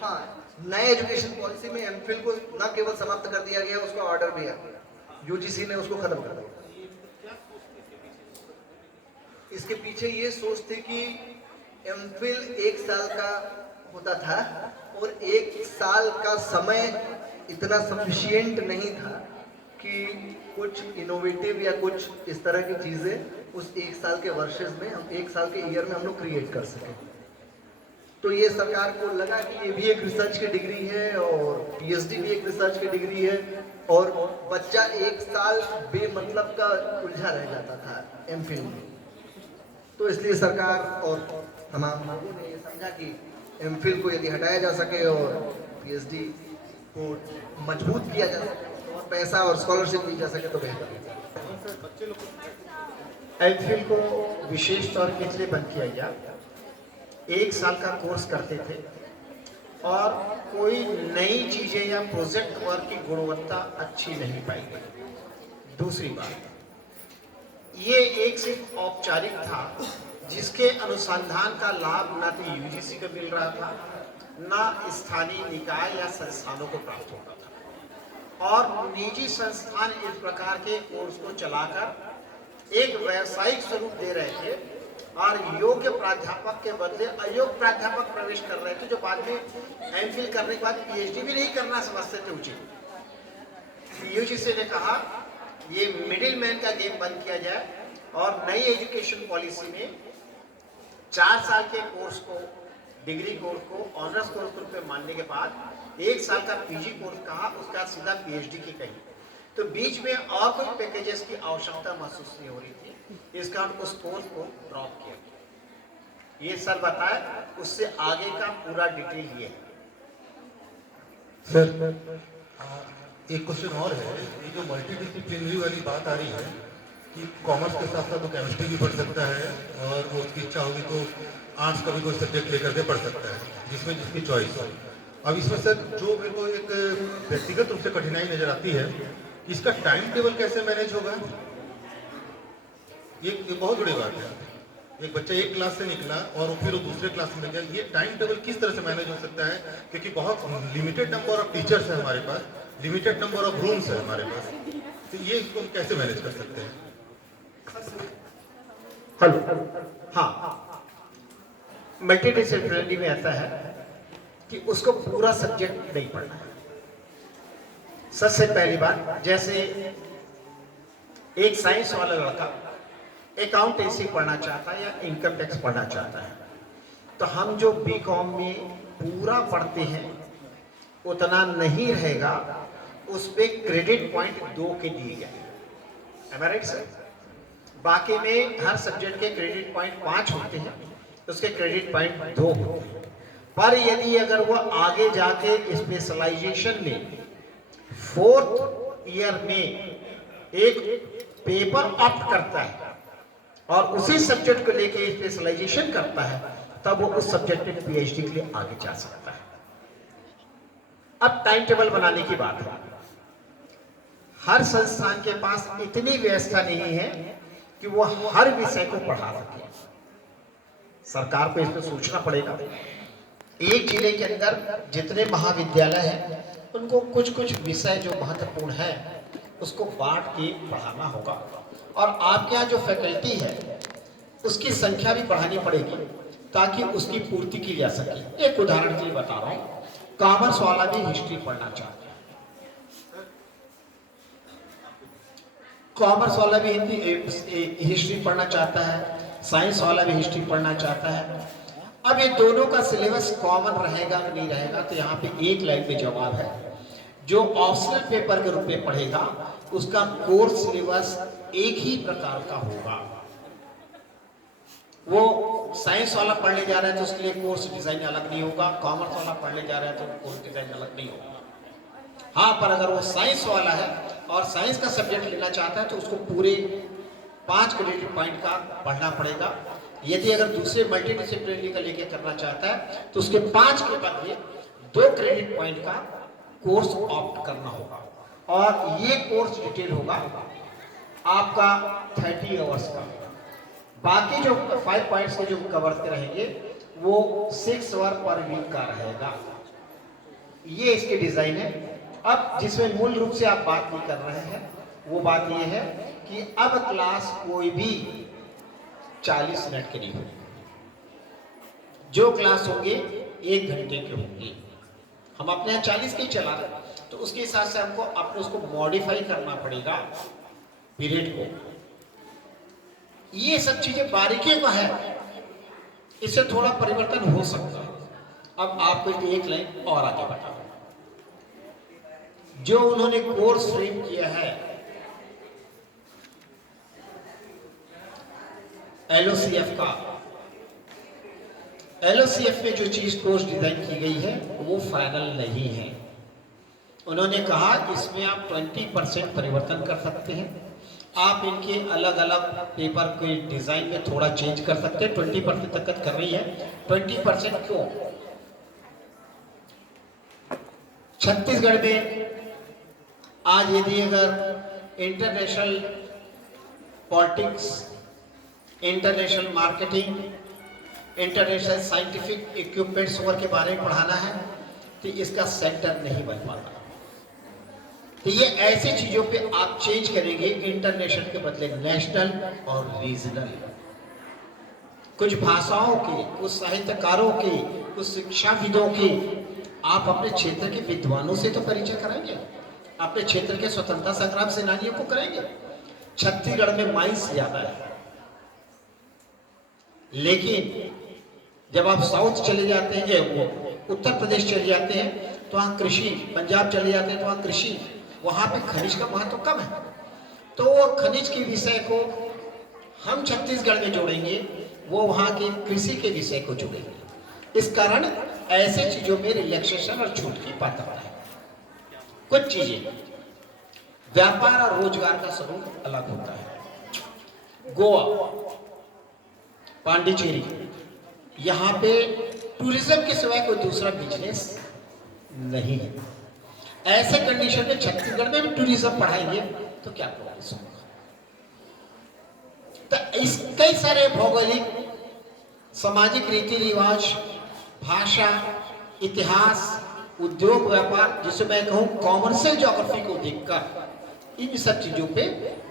हाँ, नए education policy में एमफिल को न केवल समाप्त कर दिया गया, उसका ऑर्डर भी आ गया, यूजीसी ने उसको खत्म कर दिया। इसके पीछे ये सोच थी कि एमफिल 1 साल का होता था और 1 साल का समय इतना सफिशिएंट नहीं था कि कुछ इनोवेटिव या कुछ इस तरह की चीजें उस 1 साल के वर्षेस में, हम 1 साल के ईयर में हम लोग क्रिएट कर सकें। तो ये सरकार को लगा कि ये भी एक रिसर्च की डिग्री है और पीएचडी भी एक रिसर्च की डिग्री है, और बच्चा 1 साल बेमतलब का उलझा रह जाता था एमफिल में। तो इसलिए सरकार और तमाम लोगों ने ये समझा कि एमफिल को यदि हटाया जा सके और पीएचडी को मजबूत किया जा सके और पैसा और स्कॉलरशिप दी जा सके तो बेहतर है। एमफिल को विशेष तौर के लिए बंद किया गया। 1 साल का कोर्स करते थे और कोई नई चीजें या प्रोजेक्ट वर्क की गुणवत्ता अच्छी नहीं पाई गई। दूसरी बात, ये एक सिर्फ औपचारिक था जिसके अनुसंधान का लाभ न तो यूजीसी को मिल रहा था, न स्थानीय निकाय या संस्थानों को प्राप्त होता था, और निजी संस्थान इस प्रकार के कोर्स को चलाकर एक व्यावसायिक स्वरूप दे रहे थे और योग्य प्राध्यापक के बदले अयोग्य प्राध्यापक प्रवेश कर रहे थे, जो बाद में एमफिल करने के बाद पीएचडी भी नहीं करना समझते थे उचित। यूजीसी ने कहा ये मिडिल मैन का गेम बंद किया जाए और नई एजुकेशन पॉलिसी में 4 साल के कोर्स को, डिग्री कोर्स को ऑनर्स कोर्स के रूप में मानने के बाद 1 साल का पीजी कोर्स कहा, उसका सीधा पीएचडी की कही। तो बीच में और कोई पैकेजेस की आवश्यकता महसूस नहीं हो रही थी, इस कारण उस कोर्स को ड्रॉप किया गया। ये सर बताए, उससे आगे का पूरा डिटेल ये है। सर एक क्वेश्चन और है, ये जो मल्टीडिसिप्लिनरी वाली बात आ रही है कि कॉमर्स के साथ साथ वो केमिस्ट्री भी पढ़ सकता है और वो उसकी इच्छा होगी तो आर्ट्स का भी कोई सब्जेक्ट लेकर के पढ़ सकता है, जिसमें जिसकी चॉइस हो। अब इसमें सर जो मेरे को एक व्यक्तिगत रूप से कठिनाई नजर आती है, इसका टाइम टेबल कैसे मैनेज होगा? ये बहुत बड़ी बात है। एक बच्चा एक क्लास से निकला और फिर वो दूसरे क्लास में गया, ये टाइम टेबल किस तरह से मैनेज हो सकता है? क्योंकि बहुत लिमिटेड नंबर ऑफ टीचर्स है हमारे पास, लिमिटेड नंबर ऑफ रूम्स है हमारे पास, तो ये इसको हम कैसे मैनेज कर सकते हैं? हेलो, हाँ, मल्टीडिसिप्लिनरी में ऐसा है कि उसको पूरा सब्जेक्ट नहीं पढ़ना है। सबसे पहली बात, जैसे एक साइंस वाला लड़का अकाउंटेंसी पढ़ना चाहता है या इनकम टैक्स पढ़ना चाहता है, तो हम जो बीकॉम में पूरा पढ़ते हैं उतना नहीं रहेगा, उस पे क्रेडिट पॉइंट 2 के दिए गए। Am I right, sir? बाकी में हर सब्जेक्ट के क्रेडिट पॉइंट 5 होते हैं, उसके क्रेडिट पॉइंट 2 होते हैं। पर यदि अगर वो आगे जाके स्पेशलाइजेशन में 4th ईयर में एक पेपर ऑप्ट करता है और उसी सब्जेक्ट को लेके स्पेशलाइजेशन करता है, तब वो उस सब्जेक्ट में पीएचडी के लिए आगे जा सकता है। अब टाइम टेबल बनाने की बात है। हर संस्थान के पास इतनी व्यवस्था नहीं है कि वो हर विषय को पढ़ा सके। सरकार को इसमें सोचना पड़ेगा। एक जिले के अंदर जितने महाविद्यालय हैं, उनको कुछ कुछ विषय जो महत्वपूर्ण है उसको बांट के पढ़ाना होगा, और आपके यहाँ जो फैकल्टी है उसकी संख्या भी बढ़ानी पड़ेगी ताकि उसकी पूर्ति की जा सके। एक उदाहरण के लिए बता रहा हूँ, कॉमर्स वाला भी हिस्ट्री पढ़ना चाहता है, कॉमर्स वाला भी हिस्ट्री पढ़ना चाहता है, साइंस वाला भी हिस्ट्री पढ़ना चाहता है। अब ये दोनों का सिलेबस कॉमन रहेगा कि नहीं रहेगा, तो यहाँ पे एक लाइन में जवाब है। जो ऑप्शनल पेपर के रूप में पढ़ेगा उसका कोर्स सिलेबस एक ही प्रकार का होगा। वो साइंस वाला पढ़ने जा रहा है तो उसके लिए कोर्स डिजाइन अलग नहीं होगा, कॉमर्स वाला पढ़ने जा रहा है तो कोर्स डिजाइन अलग नहीं होगा। हाँ, पर अगर वो साइंस वाला है और साइंस का सब्जेक्ट लेना चाहता है तो उसको पूरे 5 क्रेडिट पॉइंट का पढ़ना पड़ेगा। यदि अगर दूसरे मल्टीडिसिप्लिनरी का लेके करना चाहता है तो उसके 5 के बदले 2 क्रेडिट पॉइंट का कोर्स ऑप्ट करना होगा, और ये कोर्स डिटेल होगा आपका 30 आवर्स का। बाकी जो 5 पॉइंट्स के जो कवर रहेंगे वो 6 आवर पर वीक का रहेगा। ये इसकी डिजाइन है। अब जिसमें मूल रूप से आप बात नहीं कर रहे हैं वो बात ये है कि अब क्लास कोई भी 40 मिनट की नहीं होगी। जो क्लास होंगे 1 घंटे के होंगे। हम अपने यहाँ 40 के ही चला रहे हैं, तो उसके हिसाब से हमको अपने उसको मॉडिफाई करना पड़ेगा पीरियड को। ये सब चीजें बारीकियों का है, इससे थोड़ा परिवर्तन हो सकता है। अब आपको एक लाइन और आगे बढ़ा, जो उन्होंने कोर्स फ्रेम किया है LOCF का, LOCF में जो चीज कोर्स डिजाइन की गई है वो फाइनल नहीं है। उन्होंने कहा इसमें आप 20% परिवर्तन कर सकते हैं, आप इनके अलग अलग पेपर के डिजाइन में थोड़ा चेंज कर सकते हैं। 20% तक कर रही है। 20% क्यों? छत्तीसगढ़ में आज यदि अगर international politics, international marketing, international scientific equipments के बारे में पढ़ाना है तो इसका सेंटर नहीं बन पाता। तो ये ऐसी चीजों पे आप चेंज करेंगे, इंटरनेशनल के बदले नेशनल और रीजनल। कुछ भाषाओं के, कुछ साहित्यकारों के, कुछ शिक्षाविदों के आप अपने क्षेत्र के विद्वानों से तो परिचय कराएंगे, अपने क्षेत्र के स्वतंत्रता संग्राम सेनानियों को करेंगे। छत्तीसगढ़ में माइंस ज्यादा है, लेकिन जब आप साउथ चले जाते हैं, वो उत्तर प्रदेश चले जाते हैं तो वहाँ कृषि, पंजाब चले जाते हैं तो वहाँ कृषि, वहाँ पे खनिज का महत्व कम है। तो वो खनिज के विषय को हम छत्तीसगढ़ में जोड़ेंगे, वो वहाँ के कृषि के विषय को जोड़ेंगे। इस कारण ऐसे चीजों में रिलैक्सेशन और छूट की पात्रता है। कुछ चीजें व्यापार और रोजगार का स्वरूप अलग होता है। गोवा, पांडिचेरी, यहाँ पे टूरिज्म के सिवाय कोई दूसरा बिजनेस नहीं है। ऐसे कंडीशन में छत्तीसगढ़ में भी टूरिज्म पढ़ाएंगे तो क्या प्रोग्रेस होगा? तो इस कई सारे भौगोलिक, सामाजिक रीति रिवाज, भाषा, इतिहास, उद्योग, व्यापार, जिसे मैं कहूँ कॉमर्शियल ज्योग्राफी को देखकर इन सब चीजों पे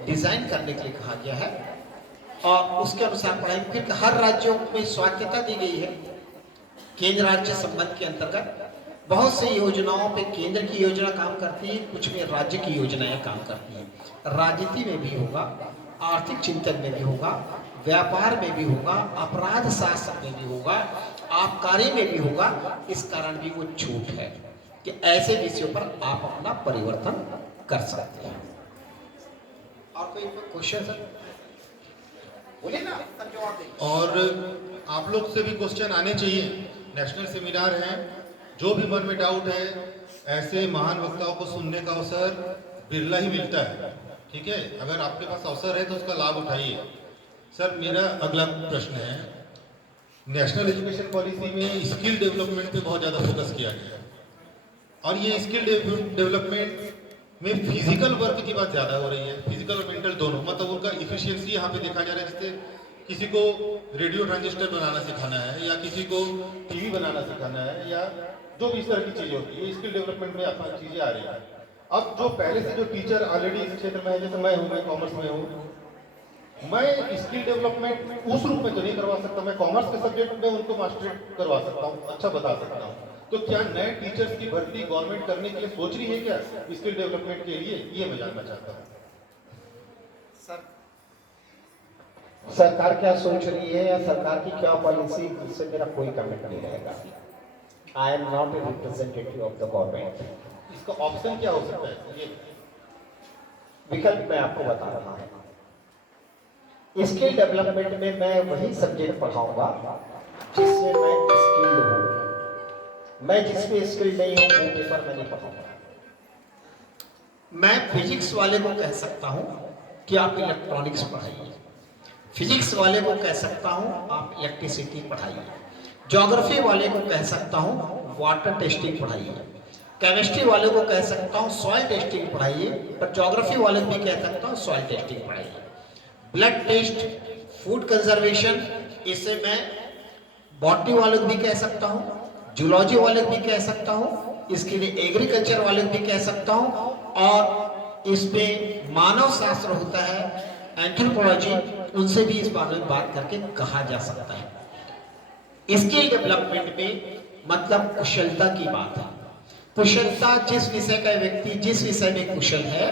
डिजाइन करने के लिए कहा गया है और उसके अनुसार पढ़ाएंगे। फिर हर राज्यों में स्वायत्तता दी गई है। केंद्र राज्य संबंध के अंतर्गत बहुत सी योजनाओं पे केंद्र की योजना काम करती है, कुछ में राज्य की योजनाएं काम करती हैं। राजनीति में भी होगा, आर्थिक चिंतन में भी होगा, व्यापार में भी होगा, अपराध शासन में भी होगा, आबकारी में भी होगा। इस कारण भी वो छूट है कि ऐसे विषयों पर आप अपना परिवर्तन कर सकते हैं। और कोई क्वेश्चन सर? बोलिए ना, तब जवाब देंगे। और आप लोग से भी क्वेश्चन आने चाहिए। नेशनल सेमिनार है, जो भी मन में डाउट है, ऐसे महान वक्ताओं को सुनने का अवसर बिरला ही मिलता है। ठीक है, अगर आपके पास अवसर है तो उसका लाभ उठाइए। सर, मेरा अगला प्रश्न है, नेशनल एजुकेशन पॉलिसी में स्किल डेवलपमेंट पे बहुत ज़्यादा फोकस किया गया है और ये स्किल डेवलपमेंट में फिजिकल वर्क की बात ज़्यादा हो रही है, फिजिकल और मेंटल दोनों। मतलब उनका इफिशियंसी यहाँ पे देखा जा रहा है। जैसे किसी को रेडियो ट्रांजिस्टर बनाना सिखाना है या किसी को टीवी बनाना सिखाना है या जो भी इस तरह की चीज़ें होती है, ये स्किल डेवलपमेंट में अपनी चीज़ें आ रही हैं। अब जो पहले से जो टीचर ऑलरेडी इस क्षेत्र में है, जैसे मैं हूँ, मैं कॉमर्स में हूँ, मैं स्किल डेवलपमेंट उस रूप में तो नहीं करवा सकता। मैं कॉमर्स के सब्जेक्ट में उनको मास्टरेट करवा सकता हूँ, अच्छा बता सकता हूँ। तो क्या नए टीचर्स की भर्ती गवर्नमेंट करने के लिए सोच रही है क्या स्किल डेवलपमेंट के लिए? ये मैं जानना चाहता हूँ। सरकार क्या सोच रही है या सरकार की क्या पॉलिसी, इससे मेरा कोई कमेंट नहीं रहेगा। I am not a representative of the government. इसका ऑप्शन क्या हो सकता है? ये विकल्प मैं आपको बता रहा हूँ। स्किल डेवलपमेंट में मैं वही सब्जेक्ट पढ़ाऊंगा जिसमें मैं स्किल्ड हूँ। मैं जिसमें स्किल्ड नहीं हूँ वो पेपर मैं नहीं पढ़ाऊंगा। मैं फिजिक्स वाले को कह सकता हूँ कि आप इलेक्ट्रॉनिक्स पढ़ाइए, फिजिक्स वाले को कह सकता हूँ आप इलेक्ट्रिसिटी पढ़ाइए, ज्योग्राफी वाले को कह सकता हूँ वाटर टेस्टिंग पढ़ाइए, केमिस्ट्री वाले को कह सकता हूँ सॉइल टेस्टिंग पढ़ाइए, पर ज्योग्राफी वाले को भी कह सकता हूँ सॉइल टेस्टिंग पढ़ाइए। ब्लड टेस्ट, फूड कंजर्वेशन, इसे मैं बॉटनी वाले को भी कह सकता हूँ, जूलॉजी वाले को भी कह सकता हूँ, इसके लिए एग्रीकल्चर वाले को भी कह सकता हूँ, और इसमें मानव शास्त्र होता है, एंथ्रोपोलॉजी, उनसे भी इस बारे में बात करके कहा जा सकता है। स्किल डेवलपमेंट में मतलब कुशलता की बात है। कुशलता, जिस विषय का व्यक्ति जिस विषय में कुशल है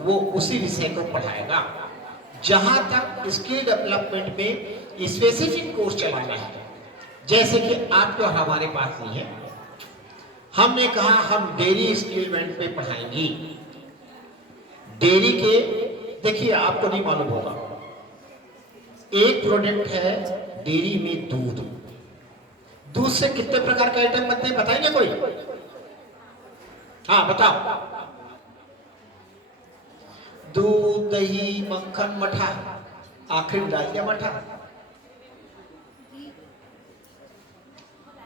वो उसी विषय को पढ़ाएगा। जहां तक स्किल डेवलपमेंट में स्पेसिफिक कोर्स चलाना है, जैसे कि आपको हमारे पास नहीं है, हमने कहा हम डेयरी स्किलमेंट में पढ़ाएंगे। डेयरी के, देखिए आपको नहीं मालूम होगा, एक प्रोडक्ट है डेयरी में दूध। दूध से कितने प्रकार के आइटम बनते हैं बताएंगे कोई? हाँ बताओ। दूध, दही, मक्खन, मठा, आखिर डाल दिया मठा।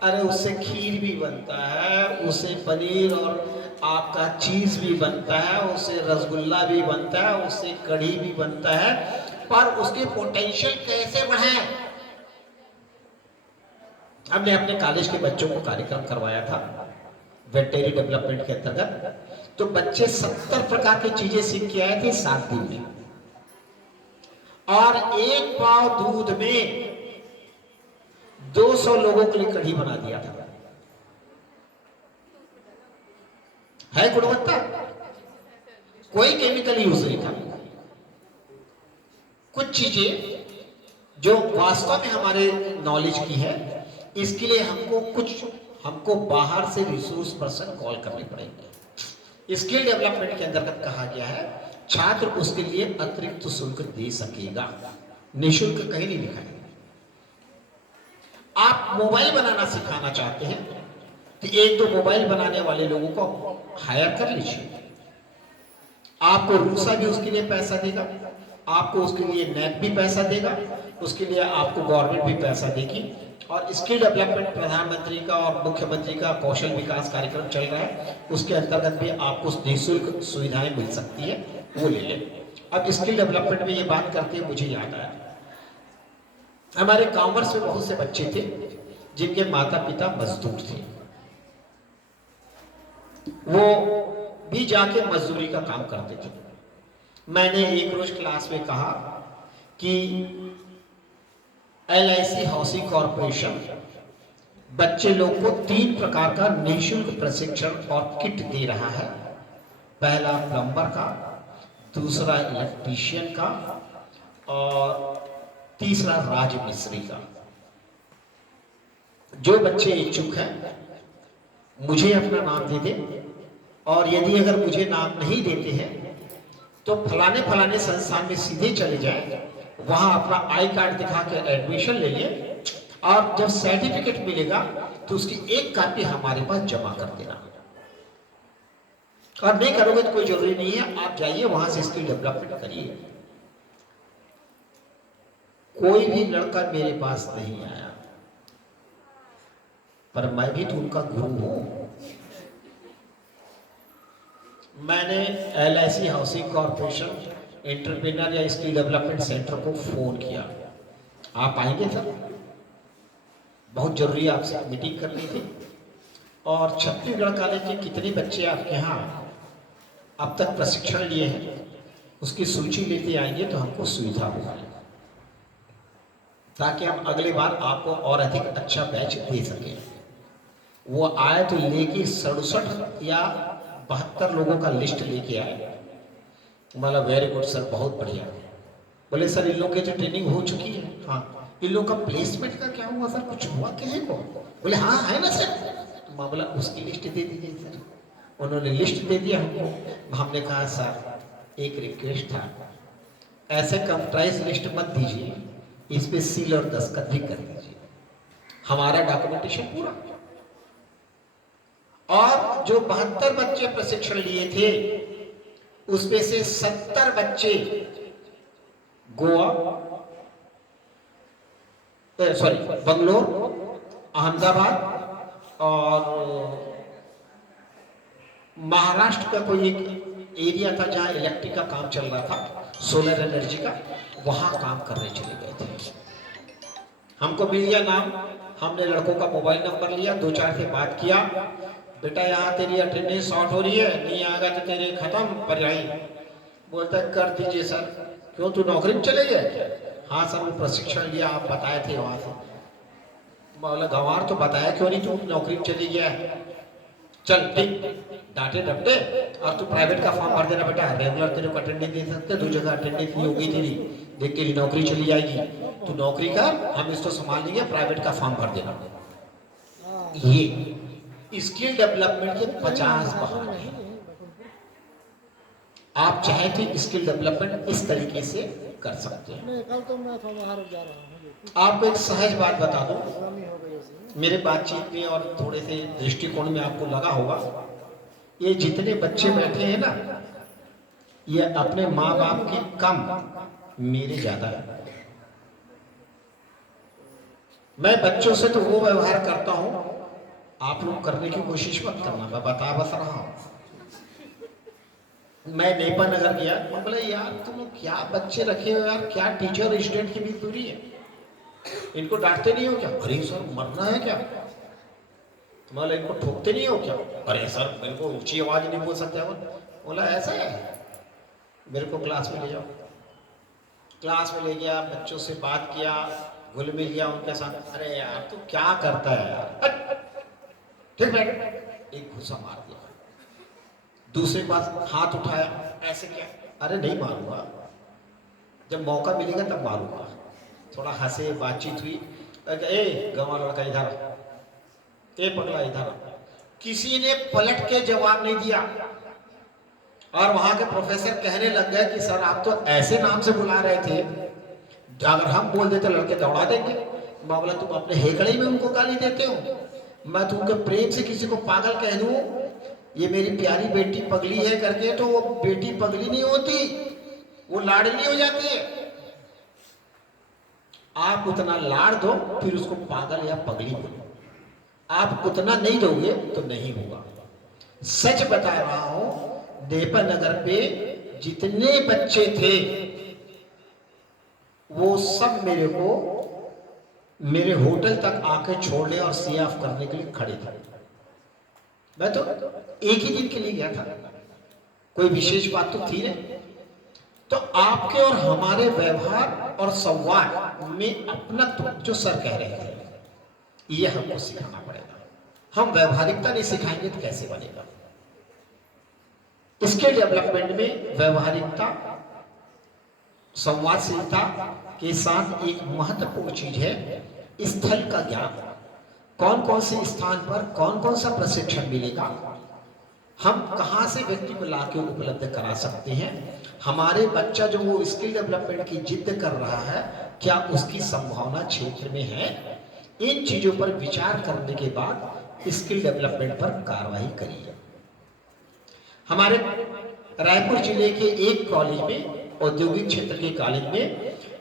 अरे उससे खीर भी बनता है, उससे पनीर और आपका चीज भी बनता है, उससे रसगुल्ला भी बनता है, उससे कढ़ी भी बनता है। पर उसके पोटेंशियल कैसे बढ़ाएं? हमने अपने कॉलेज के बच्चों को कार्यक्रम करवाया था वेटनरी डेवलपमेंट के अंतर्गत, तो बच्चे 70 प्रकार की चीजें सीख के आए थे 7 दिन में, और एक पाव दूध में 200 लोगों के लिए कढ़ी बना दिया था। है गुणवत्ता, कोई केमिकल यूज नहीं था। कुछ चीजें जो वास्तव में हमारे नॉलेज की है, इसके लिए हमको बाहर से रिसोर्स पर्सन कॉल करने पड़ेंगे। स्किल डेवलपमेंट के अंतर्गत कहा गया है छात्र उसके लिए अतिरिक्त शुल्क दे सकेगा, निःशुल्क कहीं नहीं लिखा है। आप मोबाइल बनाना सिखाना चाहते हैं तो 1-2 मोबाइल बनाने वाले लोगों को हायर कर लीजिए। आपको रूसा भी उसके लिए पैसा देगा, आपको उसके लिए नेट भी पैसा देगा, उसके लिए आपको गवर्नमेंट भी पैसा देगी। और स्किल डेवलपमेंट प्रधानमंत्री का और मुख्यमंत्री का कौशल विकास कार्यक्रम चल रहा है, उसके अंतर्गत भी आपको निःशुल्क सुविधाएं मिल सकती है, वो ले लें। अब स्किल डेवलपमेंट में ये बात करते हुए मुझे याद आया, हमारे कॉमर्स में बहुत से बच्चे थे जिनके माता पिता मजदूर थे, वो भी जाके मजदूरी का काम करते थे। मैंने एक रोज क्लास में कहा कि LIC हाउसिंग कॉर्पोरेशन बच्चे लोग को 3 प्रकार का निःशुल्क प्रशिक्षण और किट दे रहा है। पहला प्लम्बर का, दूसरा इलेक्ट्रीशियन का, और तीसरा राजमिस्त्री का। जो बच्चे इच्छुक हैं मुझे अपना नाम दे दे, और यदि अगर मुझे नाम नहीं देते हैं तो फलाने संस्थान में सीधे चले जाए, वहां अपना आई कार्ड दिखा के एडमिशन ले लिए, और जब सर्टिफिकेट मिलेगा तो उसकी एक कॉपी हमारे पास जमा कर देना। और नहीं करोगे तो कोई जरूरी नहीं है, आप जाइए वहां से स्किल डेवलपमेंट करिए। कोई भी लड़का मेरे पास नहीं आया, पर मैं भी तो उनका गुरु हूं। मैंने LIC हाउसिंग कॉर्पोरेशन एंटरप्रेन्योर या स्किल डेवलपमेंट सेंटर को फोन किया, आप आएंगे सर? बहुत जरूरी आपसे मीटिंग करनी थी। और छत्तीसगढ़ कॉलेज के कितने बच्चे आपके यहाँ अब तक प्रशिक्षण लिए हैं उसकी सूची लेते आएंगे तो हमको सुविधा होगी, ताकि हम अगले बार आपको और अधिक अच्छा बैच दे सकें। वो आए तो लेके 67 या 72 लोगों का लिस्ट लेके आए। मतलब वेरी गुड सर, बहुत बढ़िया। बोले सर इन लोगों की जो ट्रेनिंग हो चुकी है, हाँ, इन लोगों का प्लेसमेंट का क्या हुआ सर, कुछ हुआ किसी को? बोले हाँ है ना सर। तो मैं बोला उसकी लिस्ट दे दीजिए सर। उन्होंने लिस्ट दे दिया हमको। हमने कहा सर एक रिक्वेस्ट था, ऐसे कंप्यूटराइज लिस्ट मत दीजिए, इस पे सील और दस्तखत भी कर दीजिए, हमारा डॉक्यूमेंटेशन पूरा। और जो 72 बच्चे प्रशिक्षण लिए थे उसमें से 70 बच्चे गोवा, सॉरी बंगलोर, अहमदाबाद और महाराष्ट्र का कोई एक एरिया था जहां इलेक्ट्रिक का काम चल रहा था, सोलर एनर्जी का, वहां काम करने चले गए थे। हमको मिल गया नाम, हमने लड़कों का मोबाइल नंबर लिया, 2-4 से बात किया, बेटा यहाँ तेरी अटेंडेंस शॉर्ट हो रही है, नहीं आएगा तो तेरे खत्म पढ़ाई। बोलता है कर दीजिए सर। क्यों, तू नौकरी में चले गए? हाँ सर, वो प्रशिक्षण लिया, आप बताए थे वहाँ से। बोला गंवार तो बताया क्यों नहीं तू नौकरी में चली गया? चल ठीक, डांटे डपटे, और तू प्राइवेट का फॉर्म भर देना बेटा, रेगुलर तेरे को अटेंडेंस दे सकते, 2 जगह अटेंडेंस नहीं होगी तेरी, देख तेरी नौकरी चली जाएगी, तू नौकरी कर, हम इसको संभाल लेंगे, प्राइवेट का फॉर्म भर देना। ये स्किल डेवलपमेंट के 50 बहाने हैं। आप चाहे तो स्किल डेवलपमेंट इस तरीके से कर सकते हैं। कल तो मैं थोड़ा बाहर जा रहा हूँ। आपको एक सहज बात बता दूं, शामी हो गई उसे। मेरे बातचीत में और थोड़े से दृष्टिकोण में आपको लगा होगा, ये जितने बच्चे बैठे हैं ना, ये अपने माँ बाप की कम, मेरे ज्यादा है। मैं बच्चों से तो वो व्यवहार करता हूं, आप लोग करने की कोशिश मत करना, मैं बता बस रहा हूं। मैं नेपा नगर गया, मैं बोला यार तुम लोग क्या बच्चे रखे हो यार, क्या टीचर और स्टूडेंट की बीच दूरी है, इनको डांटते नहीं हो क्या? अरे सर मरना है क्या? तुम्हारा इनको ठोकते नहीं हो क्या? अरे सर मेरे को ऊंची आवाज नहीं बोल सकते हो। बोला ऐसा है, मेरे को क्लास में ले जाओ। क्लास में ले गया, बच्चों से बात किया, घुल मिल गया उनके साथ। अरे यार तू क्या करता है यार, ठीक बैठ, एक घुसा मार दिया। दूसरे पास हाथ उठाया, ऐसे क्या? अरे नहीं मारूंगा, जब मौका मिलेगा तब मारूंगा। थोड़ा हंसे, बातचीत हुई, ए गंवा लड़का इधर, ए पगला इधर। किसी ने पलट के जवाब नहीं दिया, और वहां के प्रोफेसर कहने लग गए कि सर आप तो ऐसे नाम से बुला रहे थे, अगर हम बोल देते लड़के दौड़ा देंगे। मामला तुम अपने हेकड़े में उनको गाली देते हो, मैं तुमके प्रेम से किसी को पागल कह दूं, ये मेरी प्यारी बेटी पगली है करके, तो वो बेटी पगली नहीं होती, वो लाडली हो जाती है। आप उतना लाड़ दो, फिर उसको पागल या पगली बोलो। आप उतना नहीं दोगे तो नहीं होगा। सच बता रहा हूं, नेपा नगर पे जितने बच्चे थे वो सब मेरे को मेरे होटल तक आके छोड़ने और सी ऑफ करने के लिए खड़े थे। मैं तो एक ही दिन के लिए गया था, कोई विशेष बात तो थी नहीं। तो आपके और हमारे व्यवहार और संवाद में अपना जो सर कह रहे थे, ये हमको सिखाना पड़ेगा। हम व्यवहारिकता नहीं सिखाएंगे तो कैसे बनेगा? स्किल डेवलपमेंट में व्यवहारिकता, संवादशीलता के साथ एक महत्वपूर्ण चीज है स्थल का ज्ञान। कौन कौन से स्थान पर कौन कौन सा प्रशिक्षण मिलेगा, हम कहां से व्यक्ति को लाके उपलब्ध करा सकते हैं, हमारे बच्चा जो वो स्किल डेवलपमेंट की जिद कर रहा है, क्या उसकी संभावना क्षेत्र में है। इन चीजों पर विचार करने के बाद स्किल डेवलपमेंट पर कार्रवाई करिए। हमारे रायपुर जिले के एक कॉलेज में, औद्योगिक क्षेत्र के कॉलेज में,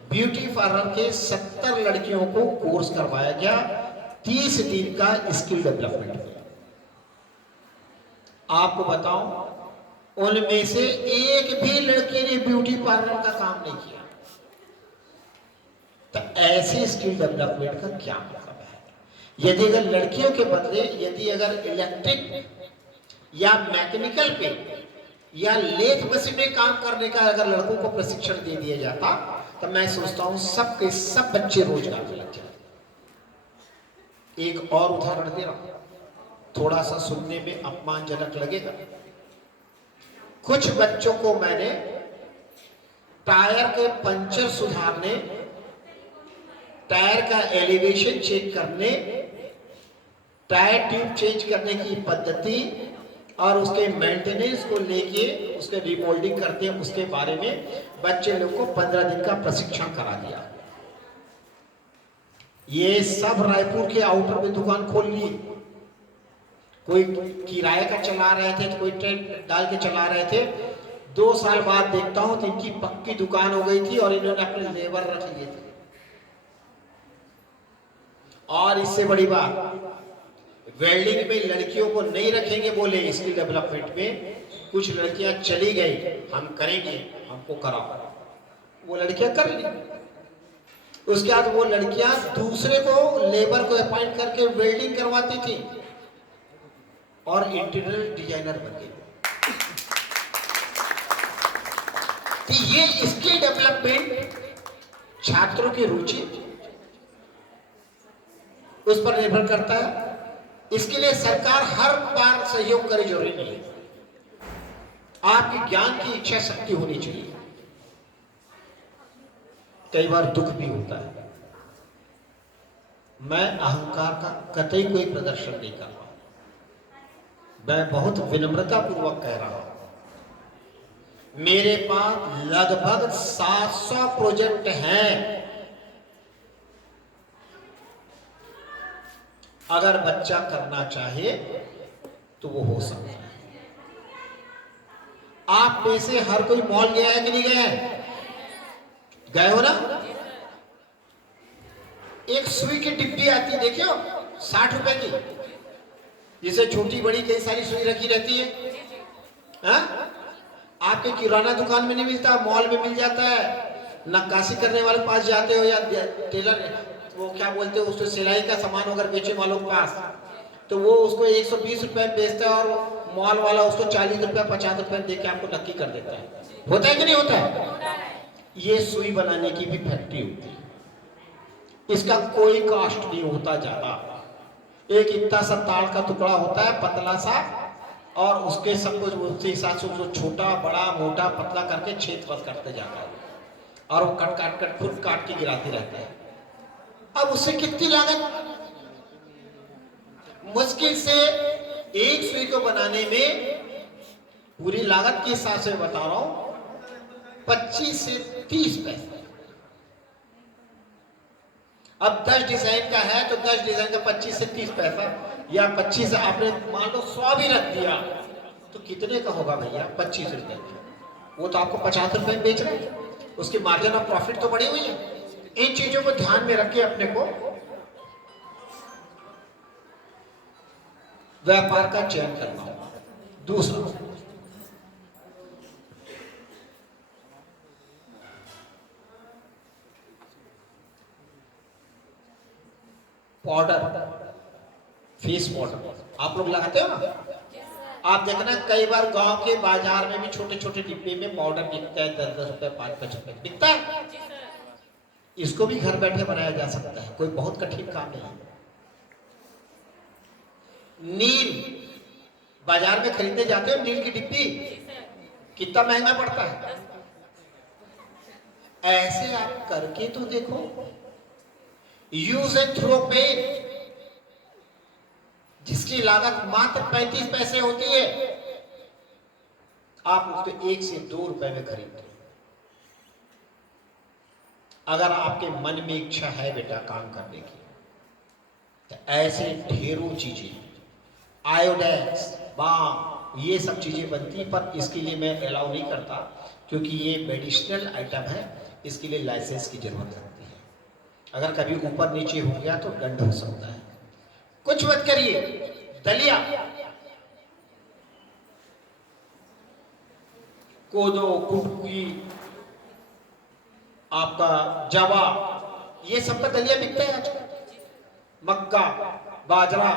ब्यूटी पार्लर के 70 लड़कियों को कोर्स करवाया गया 30 दिन का स्किल डेवलपमेंट में। आपको बताऊं, उनमें से एक भी लड़की ने ब्यूटी पार्लर का काम नहीं किया। तो ऐसे स्किल डेवलपमेंट का क्या मतलब है? यदि अगर लड़कियों के बदले यदि अगर इलेक्ट्रिक या मैकेनिकल पे या लेथ मशीन में काम करने का अगर लड़कों को प्रशिक्षण दे दिया जाता, तो मैं सोचता हूं सब के सब बच्चे रोजगार में लग जाते। एक और उदाहरण दे रहा हूं, थोड़ा सा सुनने में अपमानजनक लगेगा। कुछ बच्चों को मैंने टायर के पंचर सुधारने, टायर का एलिवेशन चेक करने, टायर ट्यूब चेंज करने की पद्धति और उसके मेंटेनेंस को लेके उसके रिमोल्डिंग करते हैं उसके बारे में बच्चे लोग को 15 दिन का प्रशिक्षण करा दिया। ये सब रायपुर के आउटर में दुकान खोल ली, कोई किराए का चला रहे थे तो कोई टेंट डाल के चला रहे थे। 2 साल बाद देखता हूं तो इनकी पक्की दुकान हो गई थी और इन्होंने अपने लेबर रख लिए थे। और इससे बड़ी बात, वेल्डिंग में लड़कियों को नहीं रखेंगे बोले स्किल डेवलपमेंट में, कुछ लड़कियां चली गई, हम करेंगे, हमको कराओ, वो लड़कियां कर ली। उसके बाद वो लड़कियां दूसरे को लेबर को अपॉइंट करके वेल्डिंग करवाती थी और इंटीरियर डिजाइनर बन गई। तो ये स्किल डेवलपमेंट, छात्रों की रुचि उस पर निर्भर करता है। इसके लिए सरकार हर बार सहयोग करे जरूरी नहीं है, आपकी ज्ञान की इच्छा शक्ति होनी चाहिए। कई बार दुख भी होता है। मैं अहंकार का कतई कोई प्रदर्शन नहीं कर रहा, मैं बहुत विनम्रता पूर्वक कह रहा हूं। मेरे पास लगभग 700 प्रोजेक्ट हैं। अगर बच्चा करना चाहे तो वो हो सकता है। आप में से हर कोई मॉल गया है कि नहीं गया है? गए हो ना? एक सुई की डिब्बी आती है, देखियो, 60 रुपए की, जिसे छोटी बड़ी कई सारी सुई रखी रहती है। हा? आपके किराना दुकान में नहीं मिलता, मॉल में मिल जाता है। नक्काशी करने वाले पास जाते हो या टेलर, वो क्या बोलते हो उसको, सिलाई का सामान अगर बेचे वालों के पास, तो वो उसको 120 रुपए में बेचता है और मॉल वाला उसको 40 रुपए 50 रुपए दे के आपको नक्की कर देता है। होता है कि नहीं होता है? ये सुई बनाने की भी फैक्ट्री होती है, इसका कोई कॉस्ट नहीं होता ज्यादा। एक इतना सा ताड़ का टुकड़ा होता है पतला सा, और उसके सब कुछ उसके हिसाब से उसको छोटा बड़ा मोटा पतला करके छेद बस करते जाता है, और वो कट काट कर खुद काट के गिराते रहता है। अब उससे कितनी लागत? मुश्किल से एक सुई को बनाने में पूरी लागत के हिसाब से बता रहा हूं 25 से 30 पैसे। अब 10 डिजाइन का है तो 10 डिजाइन का 25 से 30 पैसा, या 25 से आपने मान लो 100 भी रख दिया तो कितने का होगा भैया? 25 रुपए। वो तो आपको 50 रुपए में बेच रहे हैं, उसकी मार्जिन ऑफ प्रॉफिट तो बढ़ी हुई है। इन चीजों को ध्यान में रख के अपने को व्यापार का चयन करना होगा। दूसरा, पाउडर, फेस पाउडर आप लोग लगाते हो ना? आप देखना कई बार गांव के बाजार में भी छोटे छोटे डिब्बे में पाउडर बिकता है, 10-10 रुपए 5-5 रुपए बिकता है। इसको भी घर बैठे बनाया जा सकता है, कोई बहुत कठिन काम नहीं है। नील बाजार में खरीदने जाते हो, नील की डिब्बी कितना महंगा पड़ता है। ऐसे आप करके तो देखो। यूज एंड थ्रो पेंट, जिसकी लागत मात्र 35 पैसे होती है, आप उसको 1 से 2 रुपए में खरीदते हो। अगर आपके मन में इच्छा है बेटा काम करने की, तो ऐसे ढेरों चीजें, आयोडेक्स, बाम, ये सब चीजें बनती हैं। पर इसके लिए मैं अलाउ नहीं करता, क्योंकि ये मेडिसिनल आइटम है, इसके लिए लाइसेंस की जरूरत होती है। अगर कभी ऊपर नीचे हो गया तो दंड हो सकता है। कुछ मत करिए। दलिया, कोदो, कुटकी, आपका जवा, ये सब का दलिया बिकता है आजकल। मक्का, बाजरा,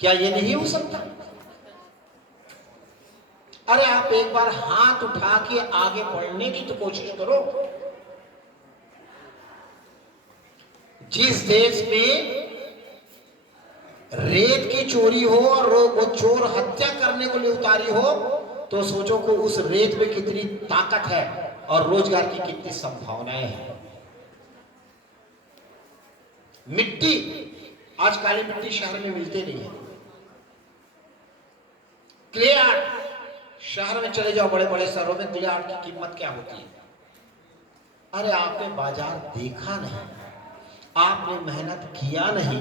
क्या ये नहीं हो सकता? अरे आप एक बार हाथ उठा के आगे बढ़ने की तो कोशिश करो। जिस देश में रेत की चोरी हो और वो चोर हत्या करने को लिए उतारी हो, तो सोचो कि उस रेत में कितनी ताकत है और रोजगार की कितनी संभावनाएं हैं। मिट्टी, आज काली मिट्टी शहर में मिलती नहीं है। क्ले आर्ट, शहर में चले जाओ, बड़े बड़े शहरों में क्ले आर्ट की कीमत क्या होती है? अरे आपने बाजार देखा नहीं, आपने मेहनत किया नहीं,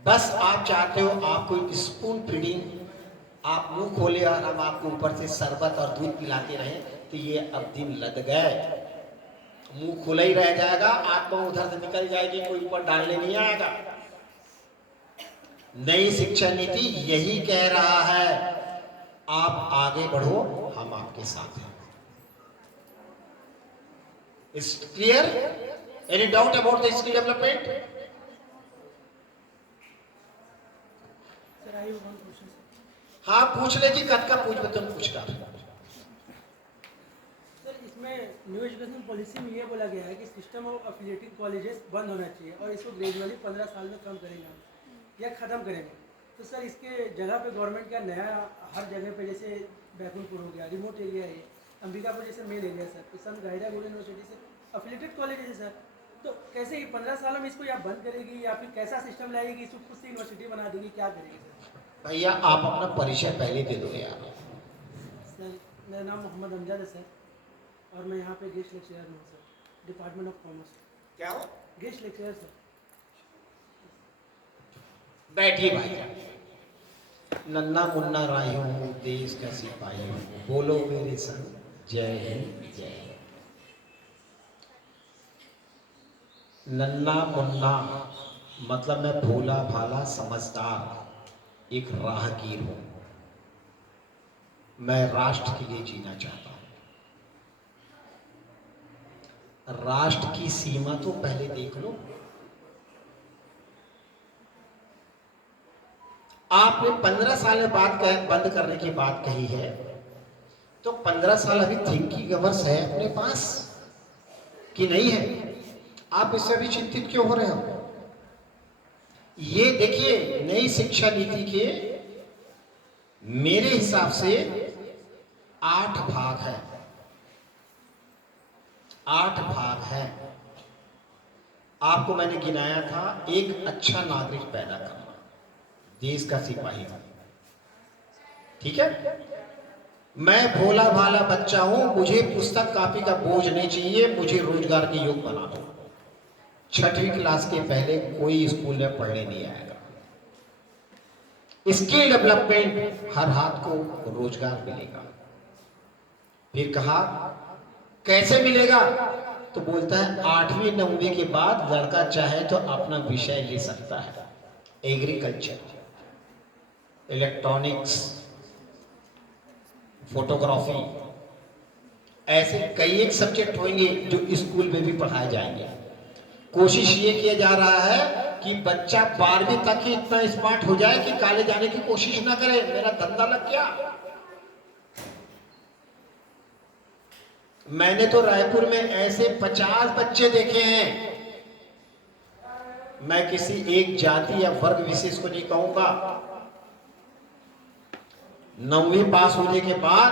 बस आप चाहते हो आपको स्पून फीडिंग, आप मुंह खोले और हम आपको ऊपर से शरबत और दूध पिलाते रहे, तो ये अब दिन लद गए। मुंह खुला ही रह जाएगा, आत्मा उधर से निकल जाएगी, कोई ऊपर डालने नहीं आएगा। नई शिक्षा नीति यही कह रहा है, आप आगे बढ़ो, हम आपके साथ हैं। Is clear? Any doubt about the skill development? Sir I have one question. हाँ पूछ ले जी, कद का पूछ, मैं तुम पूछ रहा। सर इसमें न्यू एजुकेशन पॉलिसी में ये बोला गया है कि सिस्टम ऑफ एफिलिएटेड कॉलेजेस बंद होना चाहिए और इसको ग्रेजुअली 15 साल में कम करेंगे या ख़त्म करेंगे। तो सर इसके जगह पे गवर्नमेंट का नया हर जगह पे जैसे बैकुंठपुर हो गया, रिमोट एरिया है, अंबिकापुर जैसे मेन एरिया सर, तो सन गाइडा गोल्ड यूनिवर्सिटी से एफिलिएटेड कॉलेज है सर। तो कैसे ही 15 सालों में इसको या बंद करेगी या फिर कैसा सिस्टम लाएगी, इसको खुद से यूनिवर्सिटी बना देगी, क्या करेगी सर? भैया आप अपना परिचय पहले दे दो यार। सर मेरा नाम मोहम्मद अमजद है सर और मैं यहाँ पे गेस्ट लेक्चरर हूँ सर, डिपार्टमेंट ऑफ कॉमर्स। क्या हो? Guest lecturer sir. बैठिए भाई। नन्ना मुन्ना राही हूँ, देश का सिपाही हूँ, बोलो मेरे संग जय हिंद जय हिंद। नन्ना मुन्ना मतलब मैं भोला भाला समझदार एक राहगीर हूं। मैं राष्ट्र के लिए जीना चाहता हूं। राष्ट्र की सीमा तो पहले देख लो। आपने 15 साल में बात बंद करने की बात कही है, तो 15 साल अभी थिंकिंग अवर्स है अपने पास कि नहीं है? आप इससे अभी चिंतित क्यों हो रहे हो? ये देखिए, नई शिक्षा नीति के मेरे हिसाब से 8 भाग है। 8 भाग है। आपको मैंने गिनाया था, एक अच्छा नागरिक पैदा करना, देश का सिपाही। ठीक है? मैं भोला भाला बच्चा हूं, मुझे पुस्तक कापी का बोझ नहीं चाहिए, मुझे रोजगार के योग बना दो। 6वीं क्लास के पहले कोई स्कूल में पढ़ने नहीं आएगा। स्किल डेवलपमेंट, हर हाथ को रोजगार मिलेगा। फिर कहा कैसे मिलेगा? तो बोलता है 8वीं 9वीं के बाद लड़का चाहे तो अपना विषय ले सकता है, एग्रीकल्चर, इलेक्ट्रॉनिक्स, फोटोग्राफी, ऐसे कई एक सब्जेक्ट होंगे जो स्कूल में भी पढ़ाए जाएंगे। कोशिश ये किया जा रहा है कि बच्चा 12वीं तक ही इतना स्मार्ट हो जाए कि कॉलेज जाने की कोशिश ना करे। मेरा धंधा लग गया। मैंने तो रायपुर में ऐसे 50 बच्चे देखे हैं। मैं किसी एक जाति या वर्ग विशेष को नहीं कहूंगा। 9वीं पास होने के बाद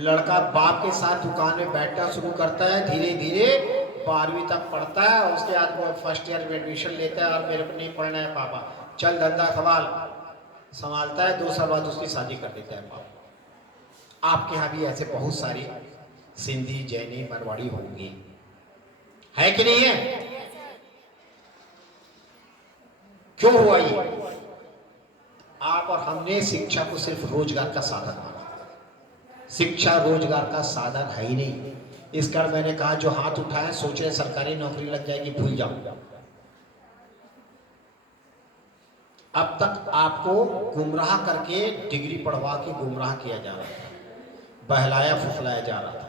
लड़का बाप के साथ दुकान में बैठना शुरू करता है, धीरे धीरे 12वीं तक पढ़ता है और उसके बाद वो फर्स्ट ईयर में एडमिशन लेता है और मेरे को नहीं पढ़ना है पापा, चल धंधा संभालता है। 2 साल बाद उसकी शादी कर देता है पापा। आपके यहाँ भी ऐसे बहुत सारी सिंधी, जैनी, मारवाड़ी होंगी, है कि नहीं है? क्यों हुआ ये? आप और हमने शिक्षा को सिर्फ रोजगार का साधन माना। शिक्षा रोजगार का साधन है ही नहीं। इस कारण मैंने कहा जो हाथ उठाए सोच रहे सरकारी नौकरी लग जाएगी, भूल जाओ। अब तक आपको गुमराह करके डिग्री पढ़वा के गुमराह किया जा रहा था, बहलाया फुसलाया जा रहा था।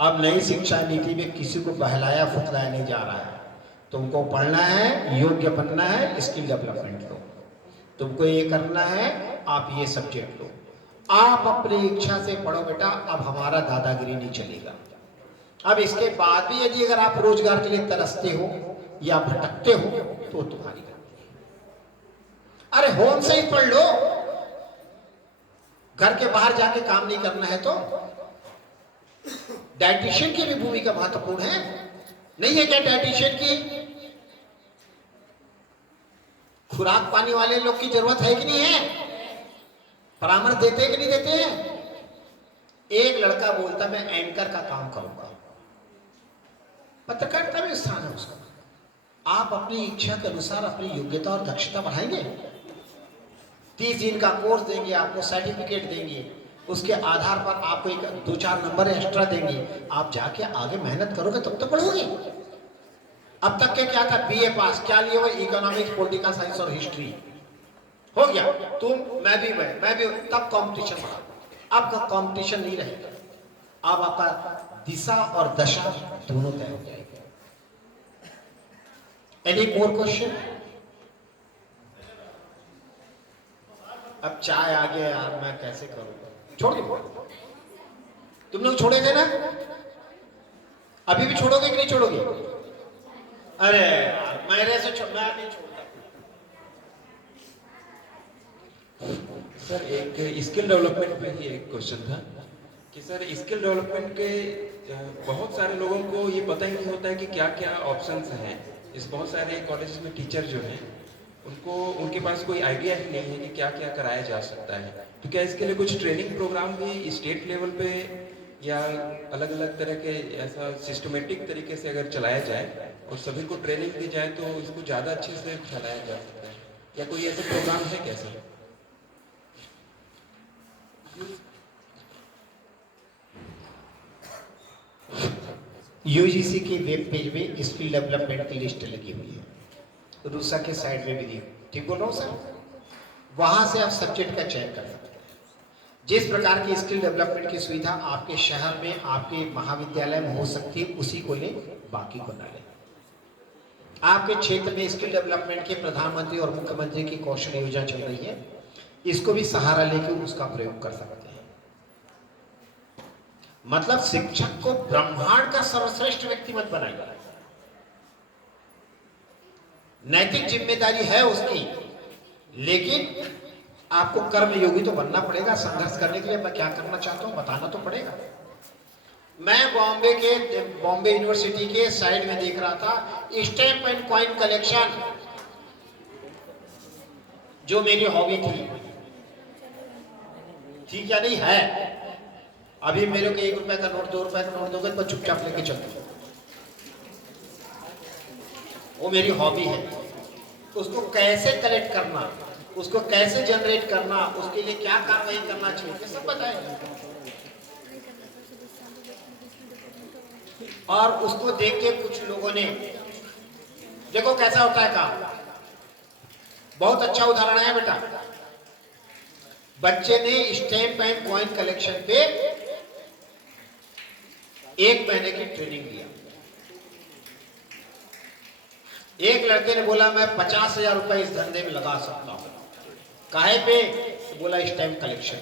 अब नई शिक्षा नीति में किसी को बहलाया फुसलाया नहीं जा रहा है। तुमको पढ़ना है, योग्य बनना है, स्किल डेवलपमेंट लो। तुमको ये करना है, आप ये सब्जेक्ट लो। आप अपनी इच्छा से पढ़ो बेटा, अब हमारा दादागिरी नहीं चलेगा। अब इसके बाद भी यदि अगर आप रोजगार के लिए तरसते हो या भटकते हो तो तुम्हारी गलती है। अरे होम से ही पढ़ लो, घर के बाहर जाके काम नहीं करना है तो। डाइटिशियन की भी भूमिका महत्वपूर्ण है, नहीं है क्या? डाइटिशियन की खुराक पानी वाले लोग की जरूरत है कि नहीं है? परामर्श देते हैं कि नहीं देते हैं? एक लड़का बोलता मैं एंकर का काम करूंगा, पत्रकारिता में स्थान है उसका। आप अपनी इच्छा के अनुसार अपनी योग्यता और दक्षता बढ़ाएंगे। 30 दिन का कोर्स देंगे, आपको सर्टिफिकेट देंगे, उसके आधार पर आपको 2-4 नंबर एक्स्ट्रा देंगे। आप जाके आगे मेहनत करोगे तब तो पढ़ोगे। अब तक के क्या था? बीए पास, क्या लिए हुए? इकोनॉमिक्स, पॉलिटिकल साइंस और हिस्ट्री हो गया। तुम, मैं भी, तब कंपटीशन बढ़ा। अब का कंपटीशन नहीं रहेगा। अब आपका दिशा और दशा दोनों तय हो जाएगी। Any more question? अब चाय आ गया यार, मैं कैसे करूं? छोड़ दो। तुम लोग छोड़े थे ना? अभी भी छोड़ोगे कि नहीं छोड़ोगे? अरे यार मेरे से मैं नहीं छोड़ता। सर एक स्किल डेवलपमेंट पे ही एक क्वेश्चन था कि सर स्किल डेवलपमेंट के बहुत सारे लोगों को ये पता ही नहीं होता है कि क्या क्या ऑप्शंस हैं। इस बहुत सारे कॉलेज में टीचर जो हैं उनको उनके पास कोई आइडिया ही नहीं है कि क्या क्या कराया जा सकता है। तो क्या इसके लिए कुछ ट्रेनिंग प्रोग्राम भी स्टेट लेवल पे या अलग अलग तरह के ऐसा सिस्टमेटिक तरीके से अगर चलाया जाए और सभी को ट्रेनिंग दी जाए तो इसको ज़्यादा अच्छे से फैलाया जा सकता है, या कोई ऐसा प्रोग्राम है कैसे? यूजीसी के वेब पेज में स्किल डेवलपमेंट की लिस्ट लगी हुई है, रूसा के साइड में भी दी, ठीक बोल रहा हूँ सर? वहां से आप सब्जेक्ट का चयन कर सकते हैं। जिस प्रकार की स्किल डेवलपमेंट की सुविधा आपके शहर में आपके महाविद्यालय में हो सकती है उसी को लें, बाकी को ना लें। आपके क्षेत्र में स्किल डेवलपमेंट के प्रधानमंत्री और मुख्यमंत्री की कौशल योजना चल रही है, इसको भी सहारा लेकर उसका प्रयोग कर सकते हैं। मतलब शिक्षक को ब्रह्मांड का सर्वश्रेष्ठ व्यक्ति मत बनाइए। नैतिक जिम्मेदारी है उसकी, लेकिन आपको कर्मयोगी तो बनना पड़ेगा। संघर्ष करने के लिए मैं क्या करना चाहता हूं बताना तो पड़ेगा। मैं बॉम्बे यूनिवर्सिटी के साइड में देख रहा था स्टैम्प एंड कॉइन कलेक्शन, जो मेरी हॉबी थी, ठीक या नहीं है? अभी मेरे को 1 रुपए का नोट 2 रुपए का नोट दोगे तो चुपचाप लेके चलते हो। वो मेरी हॉबी है। उसको कैसे कलेक्ट करना, उसको कैसे जनरेट करना, उसके लिए क्या कार्रवाई करना चाहिए, ये सब बताएगा। और उसको देख के कुछ लोगों ने, देखो कैसा होता है काम। बहुत अच्छा उदाहरण है बेटा। बच्चे ने स्टैम्प एंड कॉइन कलेक्शन पे 1 महीने की ट्रेनिंग दिया। एक लड़के ने बोला मैं 50,000 रुपए इस धंधे में लगा सकता हूं। काहे पे? बोला स्टैम्प कलेक्शन।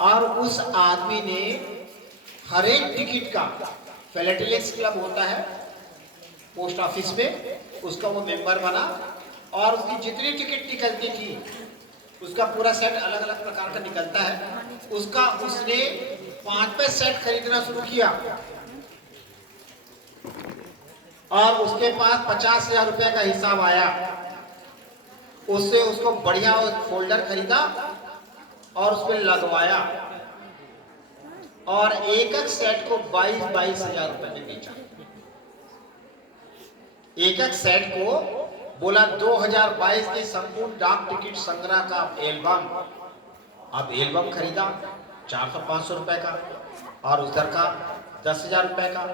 और उस आदमी ने हर एक टिकट का, फिलाटेलिक्स क्लब होता है पोस्ट ऑफिस में, उसका वो मेंबर बना और उसकी जितनी टिकट निकलती थी उसका पूरा सेट अलग अलग प्रकार का निकलता है, उसका उसने 5 सेट खरीदना शुरू किया और उसके पास 50,000 रुपए का हिसाब आया। उससे उसको बढ़िया फोल्डर खरीदा और उसमें लगवाया और एक एक सेट को 22,000 रुपए में बेचा। एक एक सेट को बोला 2022 के संपूर्ण डाक टिकट संग्रह का एल्बम। अब एल्बम खरीदा 400-500 रुपए का और उधर का 10,000 रुपए का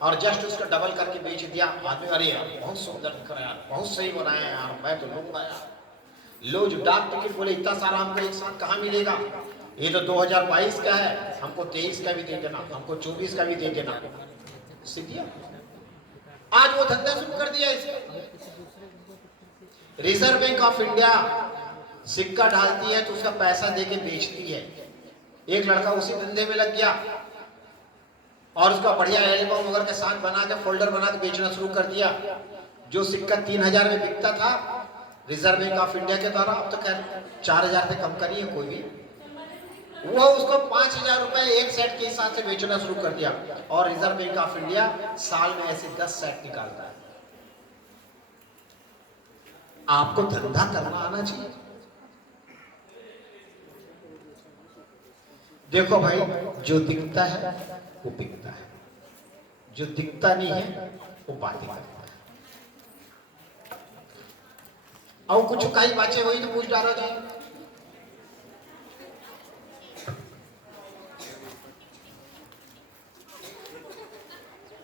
और जस्ट उसका डबल करके बेच दिया। आदमी अरे यार बहुत सुंदर दिख रहा है यार, बहुत सही बनाया है यार, मैं तो लूंगा यार। लो जो डाक टिकट बोले इतना सारा हमको एक साथ कहाँ मिलेगा, ये तो 2022 का है, हमको 23 का भी दे देना, हमको 24 का भी दे देना। सीधिया आज वो धंधा शुरू कर दिया इसका। रिजर्व बैंक ऑफ इंडिया सिक्का ढालती है तो उसका पैसा देके बेचती है। एक लड़का उसी धंधे में लग गया और उसका बढ़िया एल्बम वगैरह के साथ बना के फोल्डर बना के बेचना शुरू कर दिया। जो सिक्का 3,000 में बिकता था रिजर्व बैंक ऑफ इंडिया के द्वारा, अब तो खैर 4,000 से कम करिए कोई भी, वो उसको 5,000 रुपए एक सेट के हिसाब से बेचना शुरू कर दिया। और रिजर्व बैंक ऑफ इंडिया साल में ऐसे 10 सेट निकालता है। आपको धंधा करना आना चाहिए। देखो भाई, जो दिखता है वो बिकता है, जो दिखता नहीं है वो बातें करता है। और कुछ कई बातें हुई तो पूछ डालो जाए।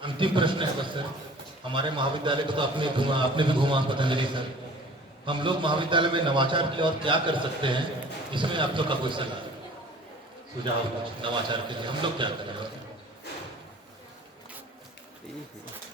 अंतिम प्रश्न है बस सर। हमारे महाविद्यालय को तो आपने भी घुमा पतंजलि सर। हम लोग महाविद्यालय में नवाचार के लिए और क्या कर सकते हैं, इसमें आप लोग का कोई सलाह सुझाव? नवाचार के लिए हम लोग क्या करें? ठीक है।